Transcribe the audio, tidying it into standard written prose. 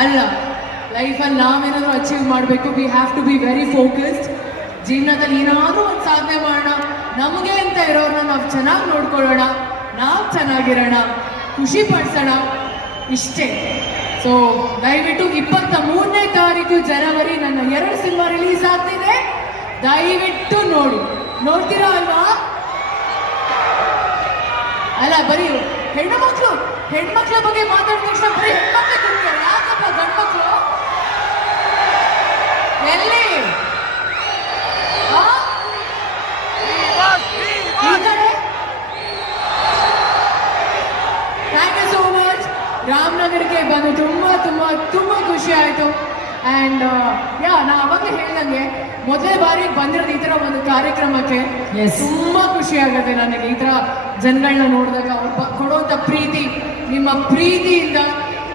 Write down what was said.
ಅಲ್ಲ, ಲೈಫಲ್ಲಿ ನಾವೇನಾದರೂ ಅಚೀವ್ ಮಾಡಬೇಕು, we have to be very focused. ಜೀವನದಲ್ಲಿ ಏನಾದರೂ ಒಂದು ಸಾಧನೆ ಮಾಡೋಣ, ನಮಗೆ ಅಂತ ಇರೋರನ್ನ ನಾವು ಚೆನ್ನಾಗಿ ನೋಡ್ಕೊಳ್ಳೋಣ, ನಾವು ಚೆನ್ನಾಗಿರೋಣ, ಖುಷಿ ಪಡಿಸೋಣ, ಇಷ್ಟೇ. ಸೊ ದಯವಿಟ್ಟು 23ನೇ ತಾರೀಕು ಜನವರಿ ನನ್ನ 2 ಸಿನಿಮಾ ರಿಲೀಸ್ ಆಗ್ತಿದೆ. ದಯವಿಟ್ಟು ನೋಡ್ತೀರಾ ಅಲ್ವಾ? ಅಲ್ಲ, ಬರೀ ಹೆಣ್ಮಕ್ಳ ಬಗ್ಗೆ ಮಾತಾಡಿದ ತಕ್ಷಣ ಬರೀ ಹೆಣ್ಮಕ್ಳು ತಿಂತಾರೆ. ಯಾಕಪ್ಪ ಗಂಡ್ಮಕ್ಳು ಎಲ್ಲಿ? Thank you so much. ರಾಮನಗರಕ್ಕೆ ಬಂದು ತುಂಬಾ ತುಂಬಾ ತುಂಬಾ ಖುಷಿ ಆಯ್ತು. ಆ್ಯಂಡ್ ನಾ ಅವಾಗಲೇ ಹೇಳ್ದಂಗೆ ಮೊದಲೇ ಬಾರಿಗೆ ಬಂದಿರೋದು ಈ ಥರ ಒಂದು ಕಾರ್ಯಕ್ರಮಕ್ಕೆ. ತುಂಬಾ ಖುಷಿ ಆಗುತ್ತೆ ನನಗೆ ಈ ಥರ ಜನಗಳನ್ನ ನೋಡಿದಾಗ. ಅವ್ರು ಕೊಡುವಂಥ ಪ್ರೀತಿ, ನಿಮ್ಮ ಪ್ರೀತಿಯಿಂದ